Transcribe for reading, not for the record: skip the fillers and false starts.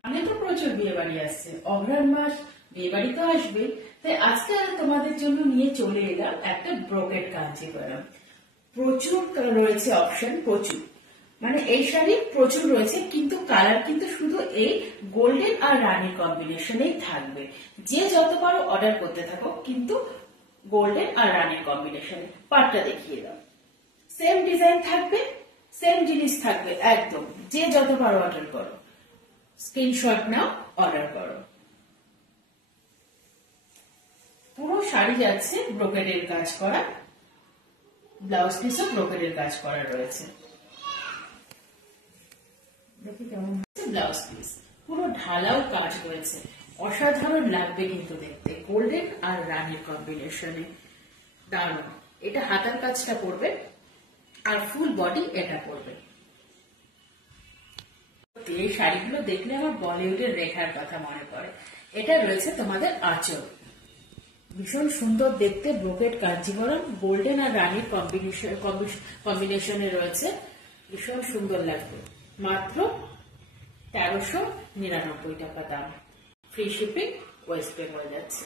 সামনে তো প্রচুর বিয়ে বাড়ি আসছে, অঘ্রাণ মাস, বিয়ে বাড়ি তো আসবে। তাই আজকে তোমাদের জন্য নিয়ে চলে এলাম একটা ব্রোকেট কাঞ্জিভারাম। প্রচুর রয়েছে অপশন, প্রচুর, মানে এই শাড়ি প্রচুর রয়েছে, কিন্তু কালার কিন্তু শুধু এই গোল্ডেন আর রানী কম্বিনেশনেই থাকবে। যে যত পারো অর্ডার করতে থাকো, কিন্তু গোল্ডেন আর রানীর কম্বিনেশনে। পাটটা দেখিয়ে দাও, সেম ডিজাইন থাকবে, সেম জিনিস থাকবে একদম। যে যত পারো অর্ডার করো, স্ক্রিনশট নাও, অর্ডার করো। পুরো শাড়ি যাচ্ছে ব্রোকেডের কাজ করা, ব্লাউজ পিসও ব্রোকেডের কাজ করা রয়েছে। দেখি কেমন হচ্ছে ব্লাউজ পিস, পুরো ঢালাও কাজ রয়েছে, অসাধারণ লাগবে কিন্তু দেখতে, গোল্ডেন আর রানীর কম্বিনেশনে, দারুণ। এটা হাতার কাজটা পড়বে আর ফুল বডি এটা পড়বে। এই শাড়িগুলো দেখলে আমার বলিউডের রেখার কথা মনে পড়ে। এটা রয়েছে তোমাদের আঁচল, ভীষণ সুন্দর দেখতে, ব্রোকেট কাঞ্জিভারাম, গোল্ডেন আর রানীর কম্বিনেশনে রয়েছে, ভীষণ সুন্দর লাগবে। মাত্র 1399 টাকা দাম, ফ্রি শিপিং, ওয়েস্ট বেঙ্গল যাচ্ছে।